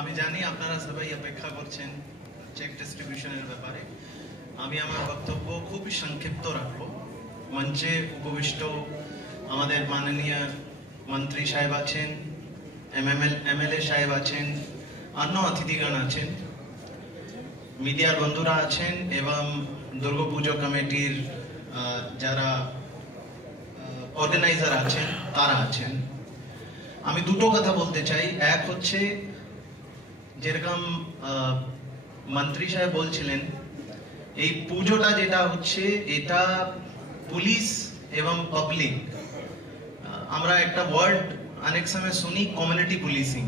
আমি জানি আপনারা সবাই অপেক্ষা করছেন চেক ডিস্ট্রিবিউশনের ব্যাপারে। আমি আমার বক্তব্য খুবই সংক্ষিপ্ত রাখব। মঞ্চে উপবিষ্ট আমাদের মাননীয় মন্ত্রী সাহেব আছেন, এমএলএ সাহেব আছেন, অন্য অতিথিগণ আছেন, মিডিয়ার বন্ধুরা আছেন এবং দুর্গাপুজো কমিটির যারা অর্গানাইজার আছেন তারা আছেন। আমি দুটো কথা বলতে চাই। এক হচ্ছে, যেরকম মন্ত্রী সাহেব বলছিলেন, এই পুজোটা যেটা হচ্ছে এটা পুলিশ এবং পাবলিক, আমরা একটা ওয়ার্ড অনেক সময় শুনি কমিউনিটি পুলিশিং।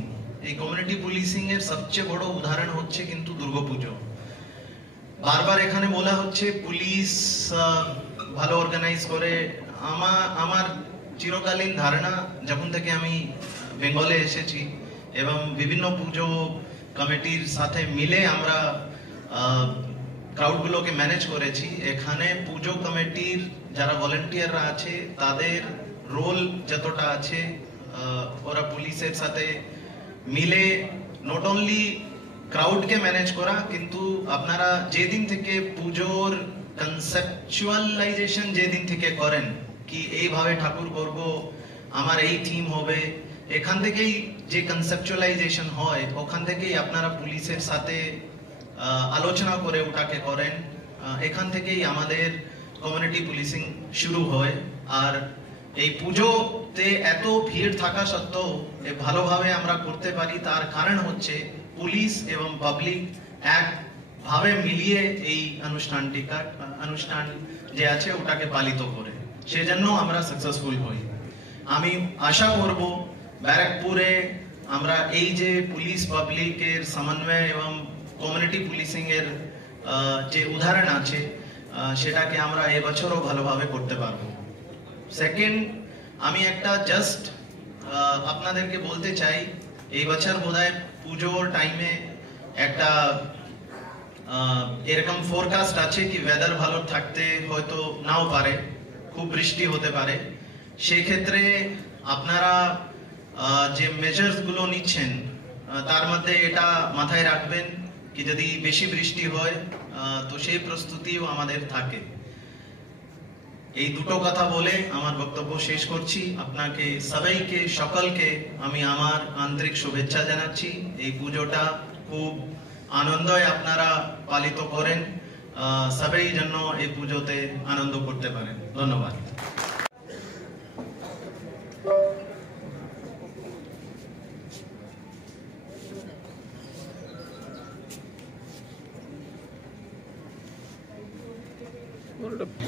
এই কমিউনিটি পুলিশিং এর সবচেয়ে বড় উদাহরণ হচ্ছে কিন্তু দুর্গাপুজো। বারবার এখানে বলা হচ্ছে পুলিশ ভালো অর্গানাইজ করে। আমার চিরকালীন ধারণা, যখন থেকে আমি বেঙ্গলে এসেছি এবং বিভিন্ন পুজো কমিটির সাথে মিলে আমরা ক্রাউডগুলোকে ম্যানেজ করেছি, এখানে পুজো কমিটির যারা ভলেন্টিয়াররা আছে তাদের রোল যতটা আছে, ওরা পুলিশের সাথে মিলে নট অনলি ক্রাউডকে ম্যানেজ করা, কিন্তু আপনারা যেদিন থেকে পুজোর কনসেপচুয়ালাইজেশন যেদিন থেকে করেন কি এইভাবে ঠাকুর করব, আমার এই থিম হবে, এখান থেকেই যে কনসেপচুয়ালাইজেশন হয় ওখান থেকেই আপনারা পুলিশের সাথে আলোচনা করে ওটাকে করেন। এখান থেকেই আমাদের কমিউনিটি পুলিশিং শুরু হয়। আর এই পুজোতে এত ভিড় থাকা সত্ত্বেও ভালোভাবে আমরা করতে পারি, তার কারণ হচ্ছে পুলিশ এবং পাবলিক একভাবে মিলিয়ে এই অনুষ্ঠান যে আছে ওটাকে পালিত করে, সেজন্য আমরা সাকসেসফুল হই। আমি আশা করব ব্যারাকপুরে আমরা এই যে পুলিশ পাবলিকের সমন্বয় এবং কমিউনিটি পুলিশিং এর যে উদাহরণ আছে সেটাকে আমরা এবছরও ভালোভাবে করতে পারবো। সেকেন্ড, আমি একটা জাস্ট আপনাদেরকে বলতে চাই, এই বছর বোধহয় পুজোর টাইমে একটা এরকম ফোরকাস্ট আছে কি ওয়েদার ভালো থাকতে হয়তো নাও পারে, খুব বৃষ্টি হতে পারে। সেই ক্ষেত্রে আপনারা যে মেজার্স গুলো নিচ্ছেন তার মধ্যে এটা মাথায় রাখবেন কি যদি বেশি বৃষ্টি হয় তো সেই প্রস্তুতিও আমাদের থাকে। এই দুটো কথা বলে আমার বক্তব্য শেষ করছি। আপনাকে সবাইকে, সকলকে আমি আমার আন্তরিক শুভেচ্ছা জানাচ্ছি। এই পুজোটা খুব আনন্দয় আপনারা পালিত করেন, সবাই যেন এই পুজোতে আনন্দ করতে পারেন। ধন্যবাদ।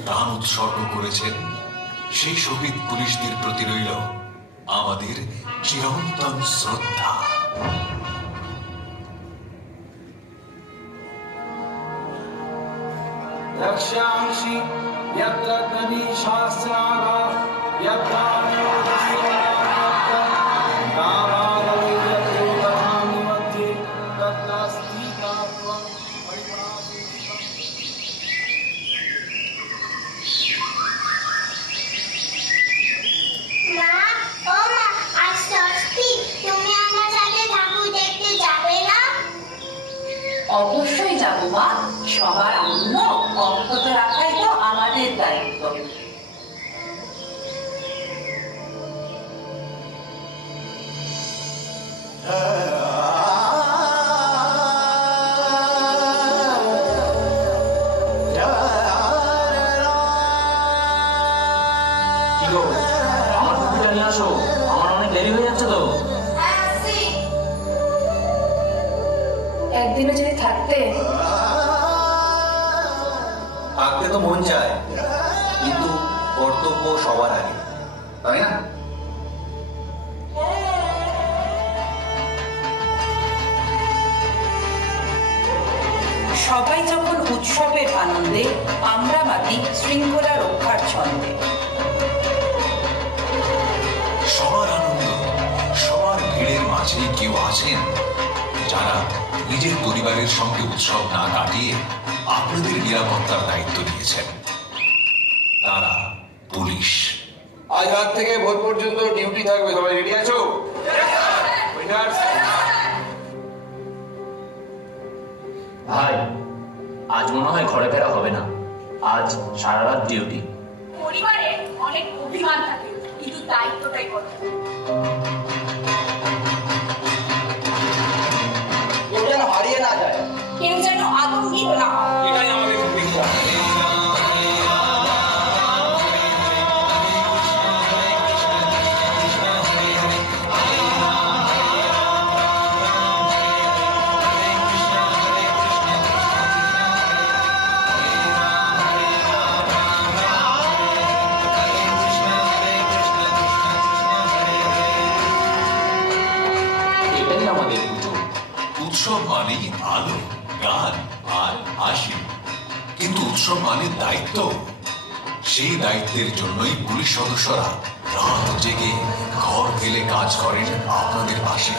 প্রাণ উৎসর্গ করেছেন সেই শহীদ পুলিশদের প্রতি রইল আমাদের চিরন্তন শ্রদ্ধা। রক্ষ্যাংসি যত্র তনি শাস্ত্রাগা যত্র অবশ্যই যাবো মা, সবার আনন্দ অক্ষত রাখাই তো আমাদের দায়িত্ব। কি গো, আমার টুপিটা নিয়ে আসো, আমার অনেক দেরি হয়ে যাচ্ছে তো। একদিনও যদি থাকতে তো মন চায়, কিন্তু কর্তব্য সবার আগে, তাই না? সবাই যখন উৎসবের আনন্দে, আমরা মাতি শৃঙ্খলা রক্ষার ছন্দে। সবার আনন্দ, সবার ভিড়ের মাঝে কেউ আছেন যারা নিজের পরিবারের সঙ্গে উৎসব না কাটিয়ে আপনাদের নিরাপত্তার দায়িত্ব নিয়েছেন, তারা পুলিশ। আজ রাত থেকে ভোর পর্যন্ত ডিউটি থাকবে, সবাই রেডি আছো? ভাই, আজ মনে হয় ঘরে ফেরা হবে না। আজ সারা রাত ডিউটি। পরিবারে অনেক অভিমান থাকে, কিন্তু দায়িত্বটাই বড়। কেউ যেন হারিয়ে না যায়, কেউ যেন আতঙ্কিত না হয়, এটাই আমাদের প্রতিজ্ঞা। এটাই আমাদের পুজো। উৎসব মানেই আলো, গান আর হাসি, কিন্তু উৎসব মানে দায়িত্ব। সেই দায়িত্বের জন্যই পুলিশ সদস্যরা রাত জেগে ঘর ফেলে কাজ করেন আপনাদের পাশে।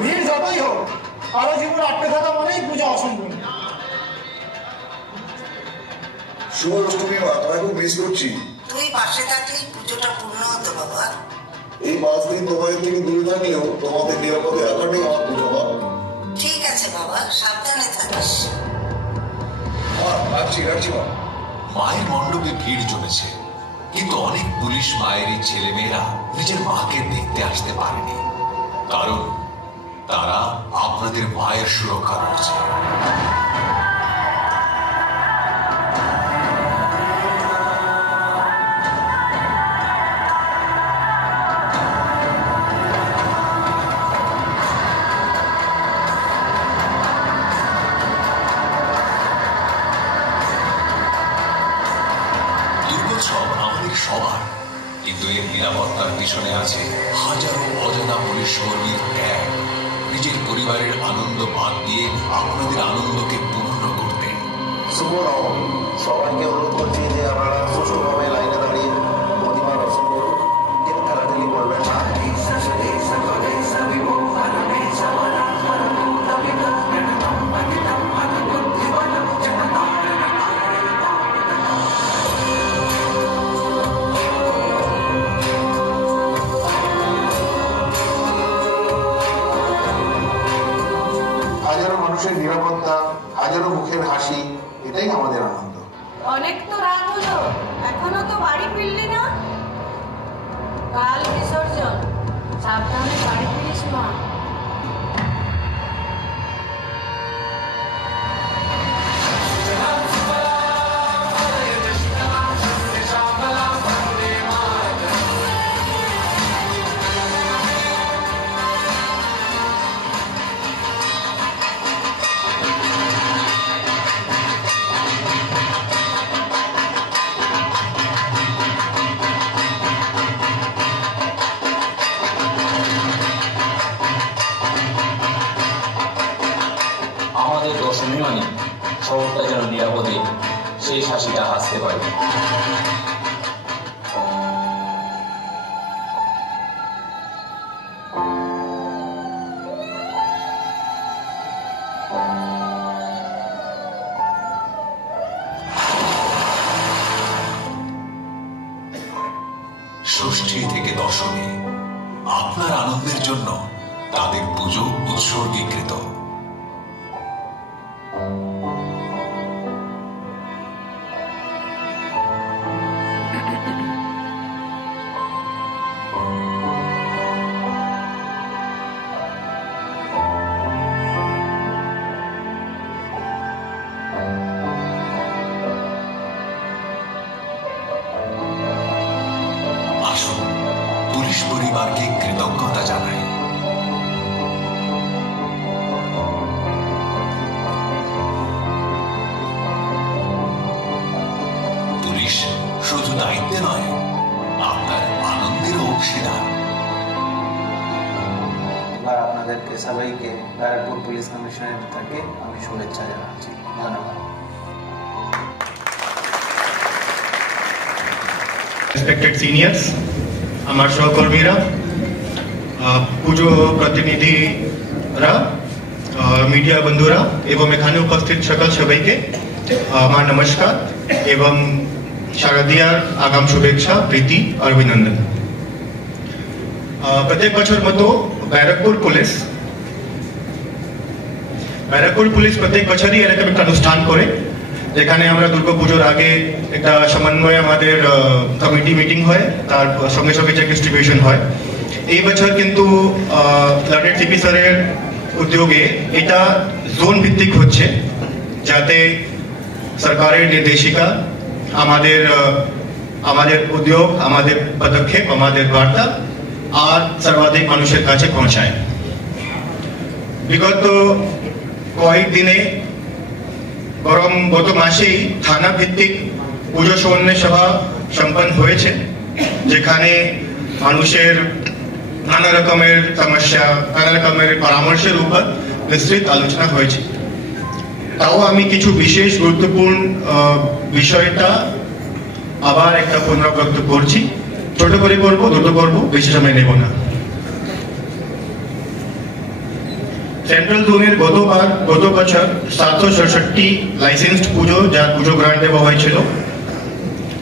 ভিড় যতই হোক, কারো জীবন আটকে থাকা মানেই পূজা অসম্পূর্ণ। শুভ অষ্টমী মা, তোমায় খুব মিস করছি। তুই পাশে থাকলেই পুজোটা পূর্ণ হতো বাবা। এই 5 দিন তোমাদের থেকে দূরে থাকলেও তোমাদের নিরাপদে রাখাটাই আমার পুজো মা। ঠিক আছে বাবা, সাবধানে থাকিস। রাখছি মা। মায়ের মণ্ডপে ভিড় জমেছে, কিন্তু অনেক পুলিশ মায়েরই ছেলে মেয়েরা নিজের মাকে দেখতে আসতে পারেনি, কারণ তারা আপনাদের মায়ের সুরক্ষা করছে। দুর্গোৎসব আমাদের সবার, কিন্তু এর নিরাপত্তার পিছনে আছে হাজারো অজানা পুলিশ কর্মীর ত্যাগ, নিজের পরিবারের আনন্দ বাদ দিয়ে আপনাদের আনন্দকে পূর্ণ করতে। শুভ নবমী, সবাইকে অনুরোধ করছি যে আপনারা সুষ্ঠুভাবে লাইনে দাঁড়িয়ে প্রতিমা দর্শন করুন। কেউ ঠেলাঠেলি করবেন না। হাজারো মানুষের নিরাপত্তা, হাজারো মুখের হাসি, এটাই আমাদের আনন্দ। অনেক তো রাত হলো, এখনো তো বাড়ি ফিরলি না। কাল বিসর্জন, সাবধানে বাড়ি ফিরিস মা। আমাদের দশমী মানে শহরটা যেন নিরাপদে সেই হাসিটা হাসতে পারে। ষষ্ঠী থেকে দশমী আপনার আনন্দের জন্য তাদের পুজো উৎসর্গীকৃত। আসুন পুলিশ পরিবারকে কৃতজ্ঞতা জানাই। পুলিশ শুধু দায়িত্বে নয়, আপনার আনন্দেরও অংশীদার। আপনাদেরকে সবাইকে ব্যারাকপুর পুলিশ কমিশনের থেকে আমি শুভেচ্ছা জানাচ্ছি। ধন্যবাদ। রেসপেক্টেড সিনিয়র্স, আমার সহকর্মীরা, পুজো প্রতিনিধিরা, মিডিয়া বন্ধুরা এবং এখানে উপস্থিত সকল সবাইকে আমার নমস্কার এবং শারদীয়ার আগাম শুভেচ্ছা, প্রীতি আর অভিনন্দন। প্রত্যেক বছর মতো ব্যারাকপুর পুলিশ প্রত্যেক বছরই এরকম একটা অনুষ্ঠান করে, যেখানে আমরা দুর্গাপুজোর আগে একটা সমন্বয় আমাদের কমিটি মিটিং হয়, তার সঙ্গে সঙ্গে চেক ডিস্ট্রিবিউশন হয়। এই বছর কিন্তু লার্নেড সিপি স্যারের উদ্যোগে এটা জোন ভিত্তিক হচ্ছে, যাতে সরকারের নির্দেশিকা আমাদের উদ্যোগ, আমাদের পদক্ষেপ, আমাদের বার্তা আর সর্বাধিক মানুষের কাছে পৌঁছায়। বিগত কয়েকদিনে বরং গত মাসেই থানা ভিত্তিক পুজো সমন্বয় সভা সম্পন্ন হয়েছে, যেখানে মানুষের নানা রকমের সমস্যা, নানা রকমের পরামর্শের উপর বিস্তৃত আলোচনা হয়েছে। তাও আমি কিছু বিশেষ গুরুত্বপূর্ণ বিষয়টা আবার একটা পুনরাবৃত্তি করছি। ছোট করে করবো, দ্রুত করবো, বেশি সময় নেব না। সেন্ট্রাল জোনের গত বছর 767 লাইসেন্সড পুজো, যার পুজো গ্রান্ট দেওয়া হয়েছিল,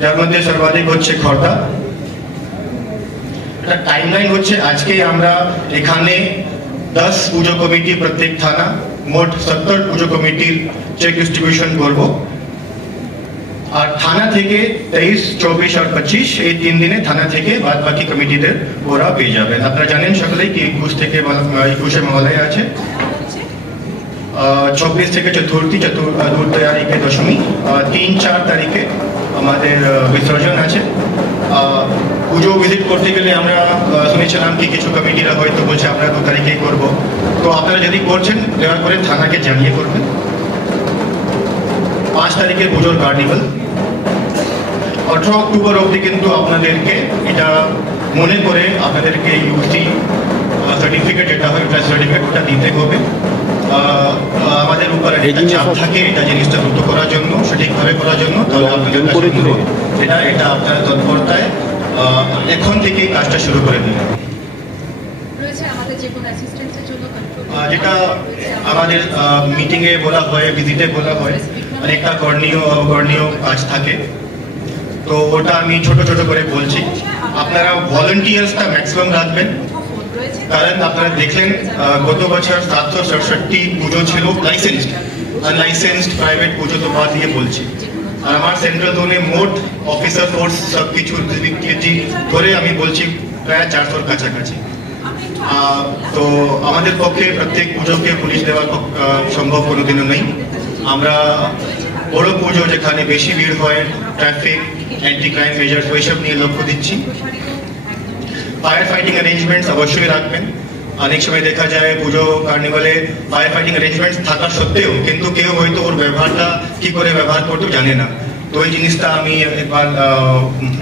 যার মধ্যে সর্বাধিক হচ্ছে খড়দা। একটা টাইমলাইন হচ্ছে, আজকে আমরা এখানে 10 পুজো কমিটি প্রত্যেক থানা, মোট 70 পুজো কমিটির চেক ডিস্ট্রিবিউশন করব। আর থানা থেকে 23, 24 আর 25 এই 3 দিনে থানা থেকে বাকি কমিটিদের ওরা পেয়ে যাবেন। আপনারা জানেন সকলেই কি 21 মহালয়া আছে, 24 থেকে চতুর্থী, তারিখে দশমী, 3-4 তারিখে আমাদের বিসর্জন আছে। পুজো ভিজিট করতে গেলে আমরা শুনেছিলাম কি কিছু কমিটিরা হয়তো বলছে আমরা 2 তারিখেই করবো। তো আপনারা যদি করছেন, দয়া করে থানাকে জানিয়ে করবেন। 5 তারিখে পুজোর কার্নিভাল। 18 অক্টোবর অবধি কিন্তু আপনাদেরকে এটা মনে করে আপনাদেরকে ইউসি সার্টিফিকেট, যেটা হয় সার্টিফিকেটটা দিতে হবে। আমাদের উপর একটা চাপ থাকে এটা জিনিসটা দ্রুত করার জন্য, সঠিকভাবে করার জন্য। তাহলে আপনাদের এটা আপনার তৎপরতায় এখন থেকে কাজটা শুরু করে দিন। যেটা আমাদের মিটিং এ বলা হয়, ভিজিটে বলা হয়, অনেকটা করণীয় কাজ থাকে, তো ওটা আমি ছোট ছোট করে বলছি। আপনারা ভলেন্টিয়ার্সটা ম্যাক্সিমাম রাখবেন, কারণ আপনারা দেখলেন গত বছর 767 পুজো ছিল লাইসেন্সড, আনলাইসেন্সড প্রাইভেট পুজো তো বাদ দিয়ে বলছি। আর আমার সেন্ট্রাল জোনে মোট অফিসার ফোর্স সবকিছু ধরে আমি বলছি প্রায় 400-র কাছাকাছি। তো আমাদের পক্ষে প্রত্যেক পুজোকে পুলিশ দেওয়া সম্ভব কোনোদিনও নেই। আমরা বড় পুজো যেখানে বেশি ভিড় হয়, ট্রাফিক, অ্যান্টি ক্রাইম মেজার্স, ওইসব নিয়ে লক্ষ্য দিচ্ছি। ফায়ার ফাইটিং অ্যারেঞ্জমেন্টস অবশ্যই রাখবেন। অনেক সময় দেখা যায় পুজো কার্নিভালে ফায়ার ফাইটিং অ্যারেঞ্জমেন্টস থাকা সত্ত্বেও কিন্তু কেউ হয়তো ওর ব্যবহারটা কি করে ব্যবহার করতে জানে না। তো এই জিনিসটা আমি একবার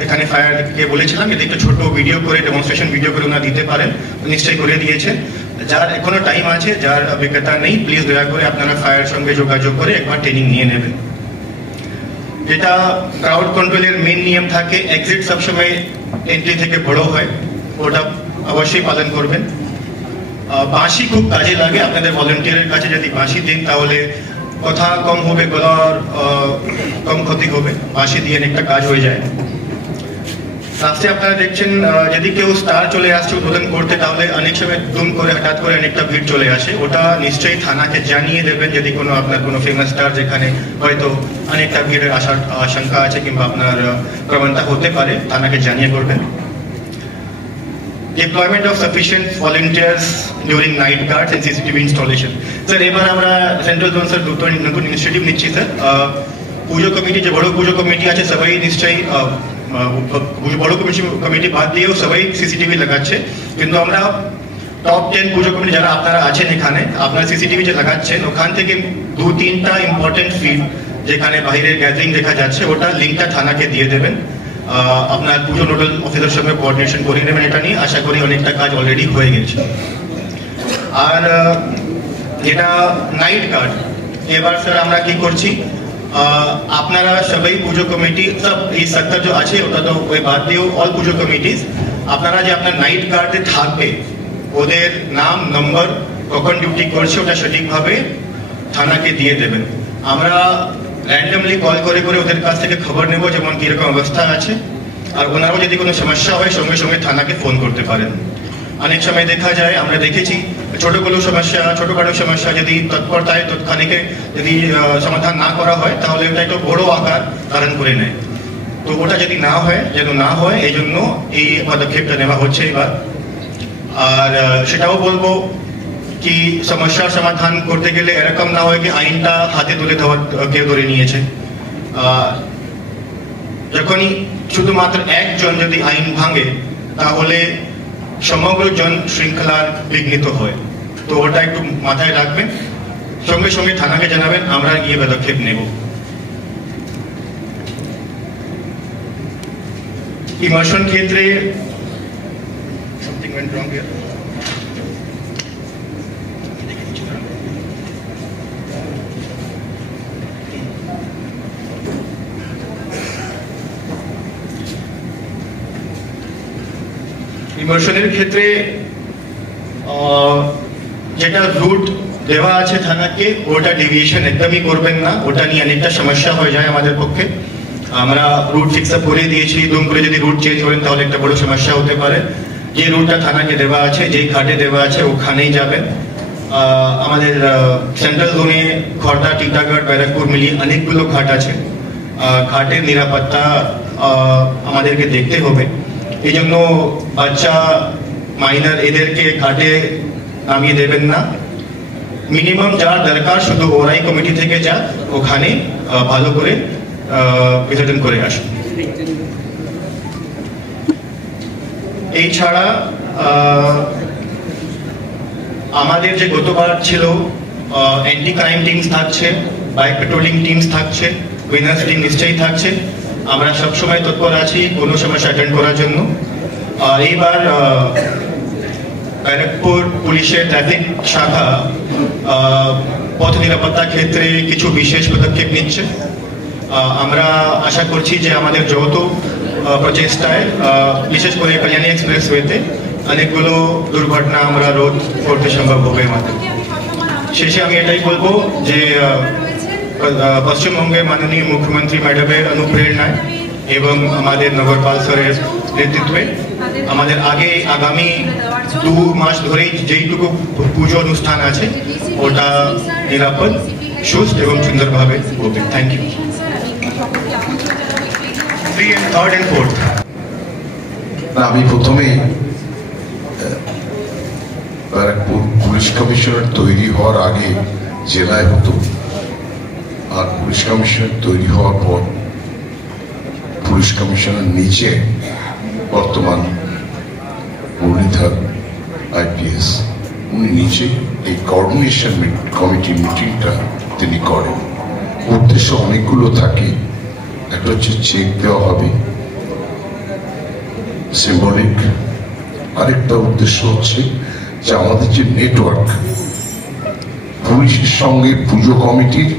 এখানে ফায়ারকে বলেছিলাম যদি একটা ছোট ভিডিও করে, ডেমনস্ট্রেশন ভিডিও করে ওনারা দিতে পারেন, নিশ্চয়ই করে দিয়েছে। যার এখনো টাইম আছে, যার অভিজ্ঞতা নেই, প্লিজ দয়া করে আপনারা ফায়ার সঙ্গে যোগাযোগ করে একবার ট্রেনিং নিয়ে নেবেন। যেটা ক্রাউড কন্ট্রোলের মেন নিয়ম থাকে, এক্সিট সবসময় এন্ট্রি থেকে বড় হয়, ওটা অবশ্যই পালন করবেন। বাঁশি খুব কাজে লাগে, আপনাদের ভলেন্টিয়ারের কাছে যদি বাঁশি দিন তাহলে কথা কম হবে, গলার কম ক্ষতি হবে, বাঁশি দিয়ে একটা কাজ হয়ে যায়। রাস্তায় আপনারা দেখছেন যদি কেউ স্টার চলে আসছে উদ্বোধন করতে, তাহলে অনেক সময় দুম করে হঠাৎ করে অনেকটা ভিড় চলে আসে, ওটা নিশ্চয়ই থানাকে জানিয়ে দেবেন। যদি আপনার কোনো ফেমাস স্টার যেখানে হয়তো অনেকটা ভিড়ের আসার আশঙ্কা আছে কিংবা আপনার প্রবণতা হতে পারে, থানাকে জানিয়ে করবেন। Deployment of sufficient volunteers during night guards and CCTV installation. Sir এবার আমরা সেন্ট্রাল জোন স্যার নতুন ইনিশিয়েটিভ নিচ্ছি স্যার। পুজো কমিটি, যে বড় পুজো কমিটি আছে সবাই নিশ্চয়ই, বড় কমিটি বাদ দিয়েও সবাই সিসিটিভি লাগাচ্ছে, কিন্তু আমরা টপ 10 পুজো কমিটি যারা আপনারা আছেন এখানে, আপনারা সিসিটিভি যে লাগাচ্ছেন ওখান থেকে 2-3টা ইম্পর্টেন্ট ফিড যেখানে বাইরের গ্যাদারিং দেখা যাচ্ছে, ওটা লিঙ্কটা থানাকে দিয়ে দেবেন। আপনার পুজো নোডাল অফিসারের সঙ্গে কোঅর্ডিনেশন করে নেবেন। এটা নিয়ে আশা করি অনেকটা কাজ অলরেডি হয়ে গেছে। আর যেটা নাইট গার্ড, এবার স্যার আমরা কি করছি, আপনারা সবাই পুজো কমিটি সব এই 70 যে আছে ওটা তো ওই বাদ দিয়েও অল পুজো কমিটিস, আপনারা যে আপনার নাইট গার্ডে থাকবে ওদের নাম নম্বর কখন ডিউটি করছে ওটা সঠিকভাবে থানাকে দিয়ে দেবেন। আমরা র্যান্ডমলি কল করে করে ওদের কাছ থেকে খবর নেব যেমন কিরকম অবস্থা আছে, আর ওনারাও যদি কোনো সমস্যা হয় সঙ্গে সঙ্গে থানাকে ফোন করতে পারেন। অনেক সময় দেখা যায়, আমরা দেখেছি ছোটখাটো সমস্যা যদি তৎপরতায় তৎক্ষণিকে যদি সমাধান না করা হয় তাহলে ওটা একটু বড় আকার ধারণ করে নেয়। তো ওটা যদি যেন না হয় এই জন্য এই পদক্ষেপটা নেওয়া হচ্ছে এবার। আর সেটাও বলবো কি সমস্যার সমাধান করতে গেলে এরকম না হয় কি আইনটা হাতে তুলে কেউ ধরে নিয়েছে। যখনই শুধুমাত্র একজন যদি আইন ভাঙে তাহলে সমগ্র জন শৃঙ্খলার বিঘ্নিত হয়। তো ওটা একটু মাথায় রাখবেন, সঙ্গে সঙ্গে থানাকে জানাবেন, আমরা গিয়ে পদক্ষেপ নেব। ইমোশন ক্ষেত্রে something went wrong here. ইমোশনের ক্ষেত্রে যেটা রুট দেওয়া আছে থানাকে ওটা ডেভিয়েশন একদমই করবেন না, ওটা নিয়ে অনেকটা সমস্যা হয়ে যায় আমাদের পক্ষে। আমরা রুট ফিক্স আপ করে দিয়েছি, দুম করে যদি রুট চেঞ্জ করেন তাহলে একটা বড় সমস্যা হতে পারে। যে রুটটা থানাকে দেওয়া আছে, যেই ঘাটে দেওয়া আছে ওখানেই যাবেন। আমাদের সেন্ট্রাল জোনে খড়দা, টিটাগড়, ব্যারাকপুর মিলিয়ে অনেকগুলো ঘাট আছে। ঘাটের নিরাপত্তা আমাদেরকে দেখতে হবে, এই জন্য বাচ্চা মাইনার এদেরকে ঘাটে নামিয়ে দেবেন না। মিনিমাম যার দরকার শুধু ওরাই কমিটি থেকে যাক, ওখানে ভালো করে বিসর্জন করে আসুন। এই ছাড়া আমাদের যে গতবার ছিল অ্যান্টি ক্রাইম টিমস থাকছে, বাইক পেট্রোলিং টিমস থাকছে, উইনার্স টিম নিশ্চয়ই থাকছে। আমরা সবসময় তৎপর আছি কোনো সমস্যা অ্যাটেন্ড করার জন্য। এইবার ব্যারাকপুর পুলিশের ট্রাফিক শাখা পথ নিরাপত্তা ক্ষেত্রে কিছু বিশেষ পদক্ষেপ নিচ্ছে। আমরা আশা করছি যে আমাদের যৌথ প্রচেষ্টায় বিশেষ করে কল্যাণী এক্সপ্রেসওয়েতে অনেকগুলো দুর্ঘটনা আমরা রোধ করতে সম্ভব হবে আমাদের। শেষে আমি এটাই বলবো যে পশ্চিমবঙ্গের মাননীয় মুখ্যমন্ত্রী ম্যাডামের অনুপ্রেরণায় এবং আমাদের নগরপাল স্যারের নেতৃত্বে আমাদের আগামী 2 মাস ধরেই যেইটুকু পুজো অনুষ্ঠান আছে ওটা নিরাপদ, সুস্থ এবং সুন্দরভাবে হবে। Thank you. 3 and 3rd and 4th। আমি প্রথমেই ব্যারাকপুর পুলিশ কমিশনার তৈরি হওয়ার আগে জেলায় হতো, আর পুলিশ কমিশনার তৈরি হওয়ার পর পুলিশ কমিশনার নিচে বর্তমান মুরলীধর IPS উনি নিচে এই কোঅর্ডিনেশন কমিটি মিটিংটা তিনি করেন। উদ্দেশ্য অনেকগুলো থাকে, একটা হচ্ছে চেক দেওয়া হবে সিম্বলিক, আরেকটা উদ্দেশ্য হচ্ছে যে আমাদের যে নেটওয়ার্ক পুলিশের সঙ্গে পুজো কমিটির,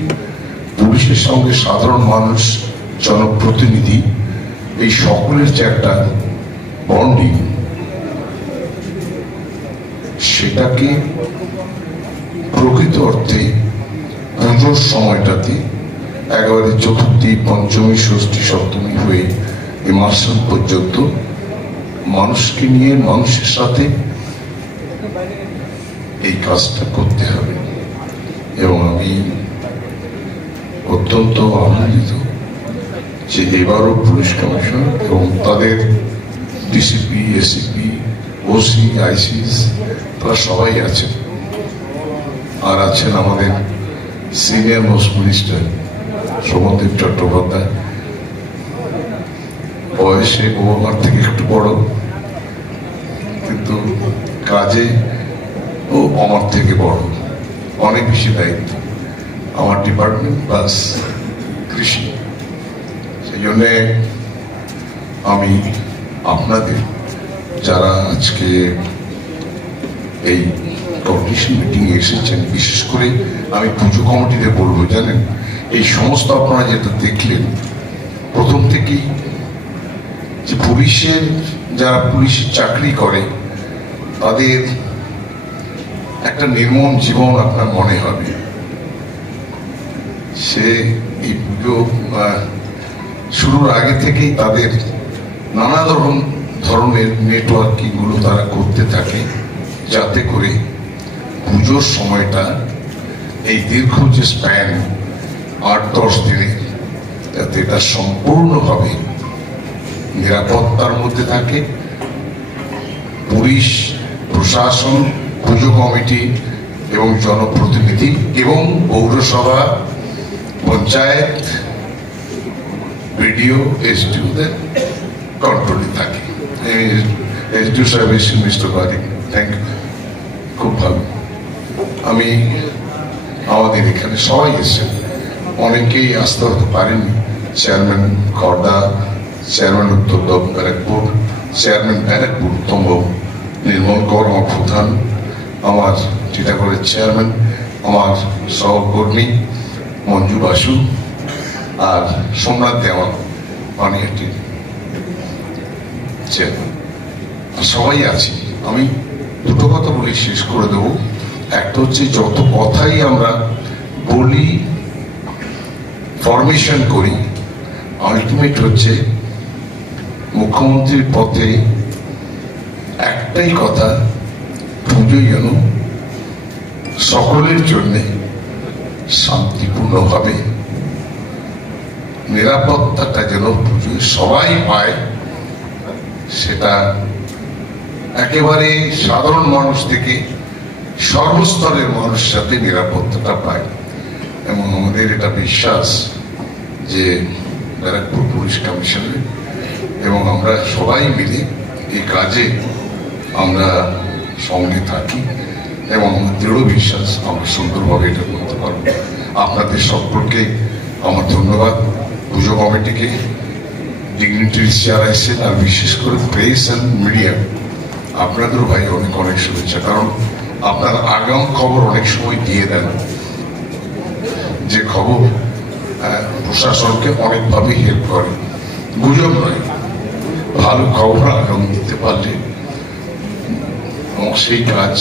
পুলিশের সঙ্গে সাধারণ মানুষ, জনপ্রতিনিধি, এই সকলের যে একটা বন্ডিং সেটাকে প্রকৃত অর্থে পুজোর সময়টাতে একেবারে চতুর্থী, পঞ্চমী, ষষ্ঠী, সপ্তমী হয়ে এই মার্শাল পর্যন্ত মানুষকে নিয়ে মানুষের সাথে এই কাজটা করতে হবে। এবং আমি অত্যন্ত আনন্দিত যে এবারও পুলিশ কমিশন এবং তাদের ডিসিপি, এসিপি, ওসি, আইসিস তারা সবাই আছেন। আর আছেন আমাদের senior most minister Sovandeb Chattopadhyay, বয়সে ও আমার থেকে একটু বড়, কিন্তু কাজে ও আমার থেকে বড়, অনেক বেশি দায়িত্ব। আমার ডিপার্টমেন্ট প্লাস কৃষি, সেই জন্যে আমি আপনাদের যারা আজকে এই কোঅর্ডিনেশন মিটিং এসেছেন, বিশেষ করে আমি পুজো কমিটিতে বলবো, জানেন এই সমস্ত আপনারা যেটা দেখলেন প্রথম থেকেই যে পুলিশের যারা পুলিশের চাকরি করে তাদের একটা নির্মম জীবন আপনার মনে হবে। সে এই পুজো শুরুর আগে থেকেই তাদের নানা ধরনের নেটওয়ার্কিং গুলো তারা করতে থাকে, যাতে করে পুজোর সময়টা এই দীর্ঘ যে স্প্যান 8-10 দিনের, যাতে এটা সম্পূর্ণভাবে নিরাপত্তার মধ্যে থাকে। পুলিশ প্রশাসন, পুজো কমিটি এবং জনপ্রতিনিধি এবং পৌরসভা, পঞ্চায়েত, বিডিও, এসডিওদের কন্ট্রোলে থাকে। এসডিও সাহেব এসেছেন, মিস্টার বারিক, থ্যাংক ইউ, খুব ভালো। আমি আমাদের এখানে সবাই এসেছেন, অনেকেই আসতে হতে পারেননি। চেয়ারম্যান খর্দা, চেয়ারম্যান উত্তর ব্যারাকপুর, চেয়ারম্যান ব্যারাকপুর উত্তম বাবু, নির্মল কর আমার প্রধান, আমার টিটাগড়ের চেয়ারম্যান, আমার সহকর্মী মঞ্জু বাসু আর সোমনাথ দেওয়ান পানিহাটির চেয়ারম্যান, সবাই আছি। আমি দুটো কথা বলে শেষ করে দেব। একটা হচ্ছে, যত কথাই আমরা বলি, ফরমেশন করি, আলটিমেট হচ্ছে মুখ্যমন্ত্রীর পথে একটাই কথা, পুজো যেন সকলের জন্য শান্তিপূর্ণভাবে, নিরাপত্তাটা যেন পুজোয় সবাই পায়, সেটা একেবারে সাধারণ মানুষ থেকে সর্বস্তরের মানুষ সাথে নিরাপত্তাটা পায়। এবং আমাদের এটা বিশ্বাস যে ব্যারাকপুর পুলিশ কমিশনারেট এবং আমরা সবাই মিলে এই কাজে আমরা সঙ্গে থাকি এবং দৃঢ় বিশ্বাস আমরা সুন্দরভাবে এটা করতে পারবো। আপনাদের সকলকে আমার ধন্যবাদ, পুজো কমিটিকে, ডিগনিটারিজ যারা এসেছেন, আর বিশেষ করে প্রেস অ্যান্ড মিডিয়া, আপনাদেরও ভাই অনেক অনেক শুভেচ্ছা। কারণ আপনার আগাম খবর অনেক সময় দিয়ে দেন, যে খবর প্রশাসনকে অনেকভাবে হেল্প করে, গুজব নয়, ভালো খবর আগাম দিতে পারলে। এবং সেই কাজ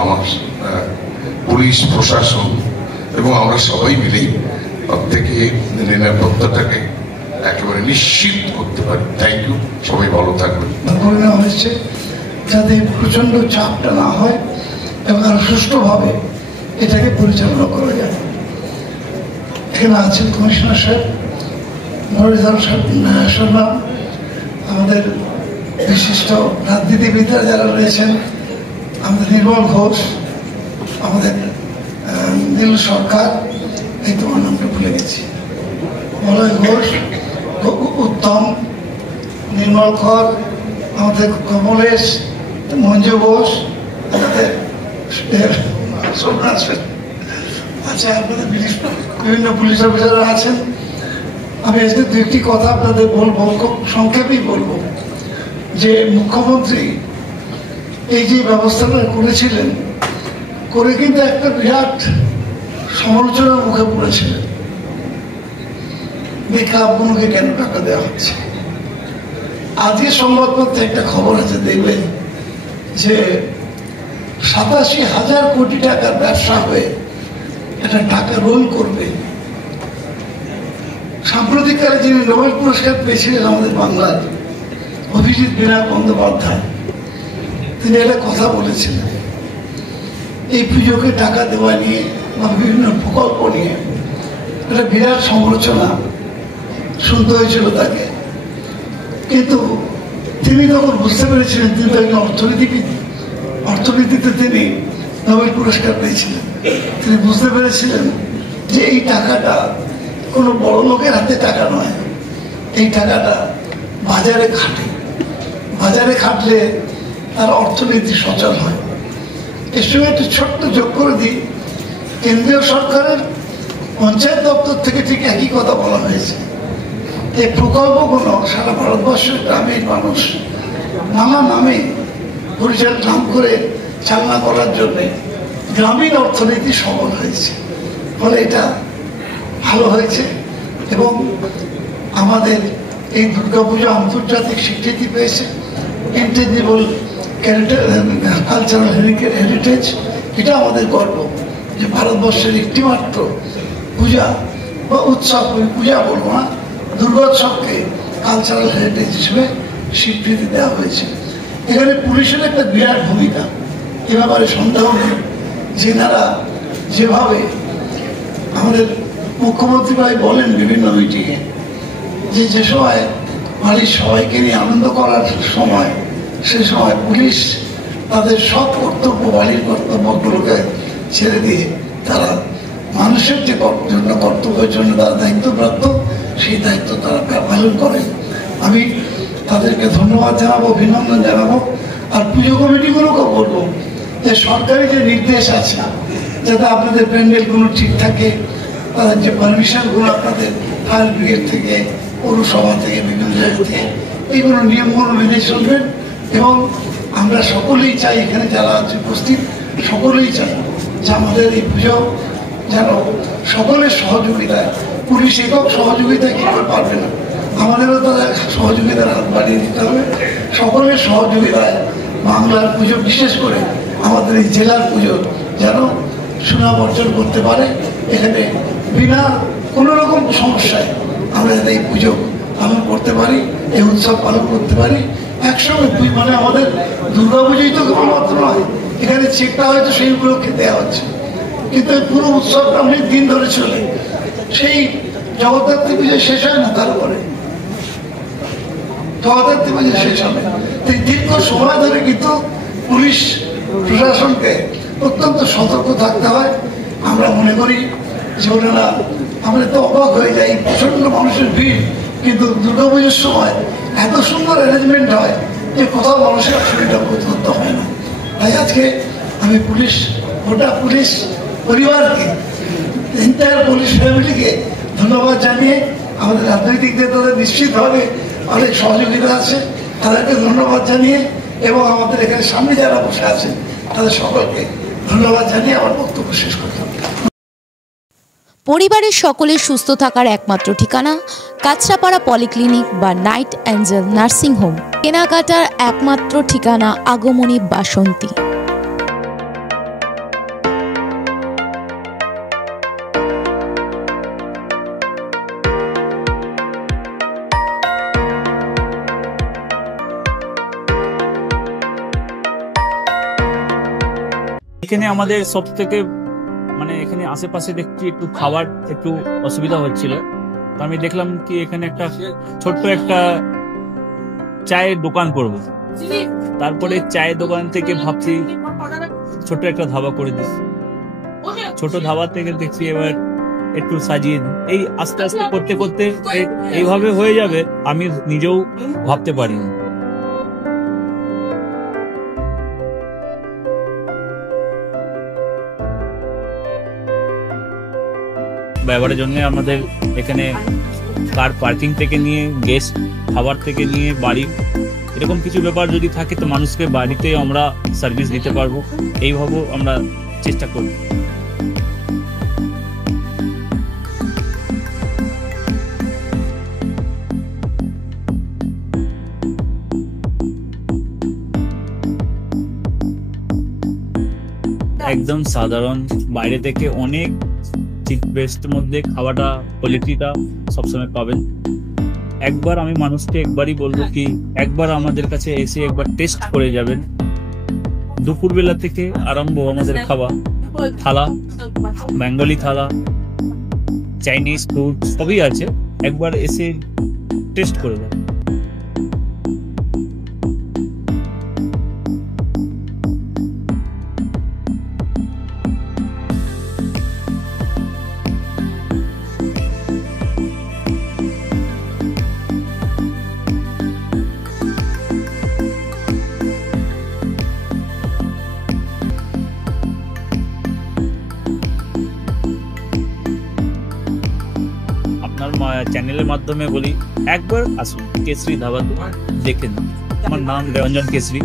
আমার পুলিশ প্রশাসন এবং আমরা সবাই মিলেই প্রত্যেকে নিরাপত্তাটাকে একেবারে নিশ্চিত করতে পারি। থ্যাংক ইউ, সবাই ভালো থাকবেন। হয়েছে যাতে প্রচন্ড চাপটা না হয় এবং আরো সুষ্ঠুভাবে এটাকে পরিচালনা করা যায়। এখানে আছেন কমিশনার সাহেব, মরিদান শর্মা, আমাদের বিশিষ্ট রাজনীতিবিদরা যারা রয়েছেন, আমাদের নির্মল ঘোষ, আমাদের নীল সরকার, এই তোমার নামটা ভুলে গেছি, মলয় ঘোষ, উত্তম, নির্মল কর, আমাদের কমলেশ, মঞ্জু ঘোষ, আমাদের সোমনাথ, আচ্ছা আপনাদের বিভিন্ন পুলিশ অফিসাররা আছেন। আমি আজকে দু একটি কথা আপনাদের বলবো, খুব সংক্ষেপেই বলবো, যে মুখ্যমন্ত্রী এই যে ব্যবস্থাটা করেছিলেন, করে কিন্তু একটা বিরাট সমালোচনার মুখে পড়েছিলেন, এই ক্লাবগুলোকে কেন টাকা দেওয়া হচ্ছে। আজকে সংবাদপত্রে একটা খবর আছে, দেখবেন যে 87,000 কোটি টাকার ব্যবসা হয়ে একটা টাকা রোল করবে। সাম্প্রতিককালে যিনি নোবেল পুরস্কার পেয়েছিলেন আমাদের বাংলার, অভিজিৎ বিনায়ক বন্দ্যোপাধ্যায়, তিনি একটা কথা বলেছিলেন, এই পুজোকে টাকা দেওয়া নিয়ে বা বিভিন্ন প্রকল্প নিয়ে একটা বিরাট সমালোচনা শুনতে হয়েছিল তাকে। কিন্তু তিনি তখন বুঝতে পেরেছিলেন, তিনি তো একজন অর্থনীতিবিদ, অর্থনীতিতে তিনি নোবেল পুরস্কার পেয়েছিলেন। তিনি বুঝতে পেরেছিলেন যে এই টাকাটা কোনো বড় লোকের হাতে টাকা নয়, এই টাকাটা বাজারে খাটে, বাজারে খাটলে তার অর্থনীতি সচল হয়। এর সঙ্গে একটু ছোট্ট যোগ করে দিই, কেন্দ্রীয় সরকারের পঞ্চায়েত দপ্তর থেকে ঠিক একই কথা বলা হয়েছে। এই প্রকল্পগুলো সারা ভারতবর্ষের গ্রামের মানুষ নানা নামে নাম করে চালনা করার জন্য গ্রামীণ অর্থনীতি সবল হয়েছে, ফলে এটা ভালো হয়েছে। এবং আমাদের এই দুর্গাপূজা আন্তর্জাতিক স্বীকৃতি পেয়েছে, ইন্টেঞ্জিবল কালচারাল হেরিটেজ এটা আমাদের গর্ব যে ভারতবর্ষের একটিমাত্র পূজা বা উৎসব, পূজা বলবো না, দুর্গোৎসবকে কালচারাল হেরিটেজ হিসেবে স্বীকৃতি দেওয়া হয়েছে। এখানে পুলিশের একটা বিরাট ভূমিকা, এ ব্যাপারে সন্দেহ নেই। যেনারা যেভাবে আমাদের মুখ্যমন্ত্রী ভাই বলেন বিভিন্ন মিটিংয়ে যে সময় বাড়ির সবাইকে নিয়ে আনন্দ করার সময়, সে সময় পুলিশ তাদের সব কর্তব্য, বাড়ির কর্তব্যগুলোকে ছেড়ে দিয়ে তারা মানুষের যে জন্য কর্তব্যের জন্য তারা দায়িত্বপ্রাপ্ত, সেই দায়িত্ব তারা পালন করেন। আমি তাদেরকে ধন্যবাদ জানাবো, অভিনন্দন জানাবো। আর পুজো কমিটিগুলোকে বলবো যে সরকারি যে নির্দেশ আছে যাতে আপনাদের প্যান্ডেলগুলো ঠিক থাকে, তাদের যে পারমিশনগুলো আপনাদের ফায়ার ব্রিগেড থেকে, পৌরসভা থেকে, বিভিন্ন জায়গা থেকে, এইগুলো নিয়মগুলো মেনে চলবেন। এবং আমরা সকলেই চাই, এখানে যারা আছে উপস্থিত সকলেই চাই যে আমাদের এই পুজো যেন সকলের সহযোগিতায়, পুলিশ একক সহযোগিতায় কী করে পারবে না, আমাদেরও তাদের সহযোগিতার হাত বাড়িয়ে দিতে হবে। সকলের সহযোগিতায় বাংলার পুজো, বিশেষ করে আমাদের এই জেলার পুজো যেন সুনাম অর্জন করতে পারে। এখানে বিনা কোনো রকম সমস্যায় আমরা যাতে এই পুজো পালন করতে পারি, এই উৎসব পালন করতে পারি একসঙ্গে। মানে আমাদের দুর্গাপুজোই তো কেবলমাত্র নয়, এখানে চেকটা হয়তো সেই উপলক্ষে দেওয়া হচ্ছে, কিন্তু এই পুরো উৎসবটা অনেক দিন ধরে চলে। সেই জগদ্ধাত্রী পুজো শেষ হয় না, তারপরে জগদ্ধাত্রী পুজো শেষ হবে। দীর্ঘ সময় ধরে কিন্তু পুলিশ প্রশাসনকে অত্যন্ত সতর্ক থাকতে হয়। আমরা মনে করি যে ওনারা, আমরা তো অবাক হয়ে যাই, প্রচন্ড মানুষের ভিড়, কিন্তু দুর্গাপুজোর সময় এত সুন্দর অ্যারেঞ্জমেন্ট হয় যে কোথাও মানুষের অসুবিধা বোধ করতে হয় না। তাই আজকে আমি পুলিশ, গোটা পুলিশ পরিবারকে, এন্টায়ার পুলিশ ফ্যামিলিকে ধন্যবাদ জানিয়ে, আমাদের রাজনৈতিক নেতাদের নিশ্চিতভাবে অনেক সহযোগিতা আছে, তাদেরকে ধন্যবাদ জানিয়ে, এবং আমাদের এখানে সামনে যারা বসে আছেন তাদের সকলকে ধন্যবাদ জানিয়ে আমার বক্তব্য শেষ করতাম। পরিবারের সকলের সুস্থ থাকার একমাত্র ঠিকানা কাঁচরাপাড়া পলিক্লিনিক বা নাইট অ্যাঞ্জেল নার্সিং হোম। কেনাকাটার একমাত্র ঠিকানা আগমনী বাসন্তী। এখানে আমাদের সব থেকে মানে এখানে আশেপাশে দেখছি একটু খাবার একটু অসুবিধা হচ্ছিল, তো আমি দেখলাম কি এখানে একটা ছোট্ট একটা চায়ের দোকান করবো। তারপরে চায়ের দোকান থেকে ভাবছি ছোট্ট একটা ধাবা করে দিচ্ছি। ছোট ধাবা থেকে দেখছি এবার একটু সাজিয়ে এই আস্তে আস্তে করতে করতে এইভাবে হয়ে যাবে, আমি নিজেও ভাবতে পারিনি। ব্যবহারের জন্য আমাদের এখানে কার পার্কিং থেকে নিয়ে, গেস্ট খাবার থেকে নিয়ে, বাড়ি এরকম কিছু ব্যাপার যদি থাকে তো মানুষকে বাড়িতে আমরা সার্ভিস দিতে পারবো, এইভাবেও আমরা চেষ্টা করব। একদম সাধারণ, বাইরে থেকে অনেক চিপ বেস্ট মধ্যে খাওয়াটা, কোয়ালিটিটা সবসময় পাবেন। একবার আমি মানুষকে একবারই বলবো কি একবার আমাদের কাছে এসে একবার টেস্ট করে যাবেন। দুপুরবেলা থেকে আরম্ভ আমাদের খাওয়া, থালা, বেঙ্গলি থালা, চাইনিজ ফুড সবই আছে, একবার এসে টেস্ট করে যাবেন। চ্যানেলের মাধ্যমে বলি একবার আসুন কেশরী ধাবাতে, দেখেন। আমার নাম রঞ্জন কেশরী।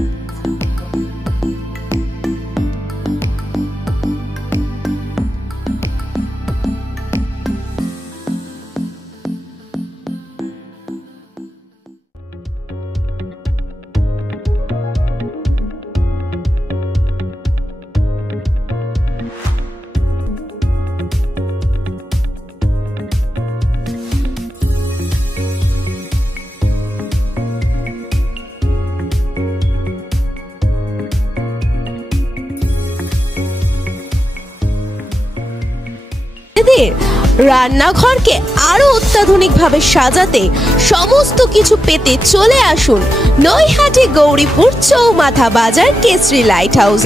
আপনাদের রান্নাঘরকে আরো অত্যাধুনিকভাবে সাজাতে সমস্ত কিছু পেতে চলে আসুন নৈহাটি গৌরীপুর চৌমাথা বাজার কেশরী লাইট হাউস।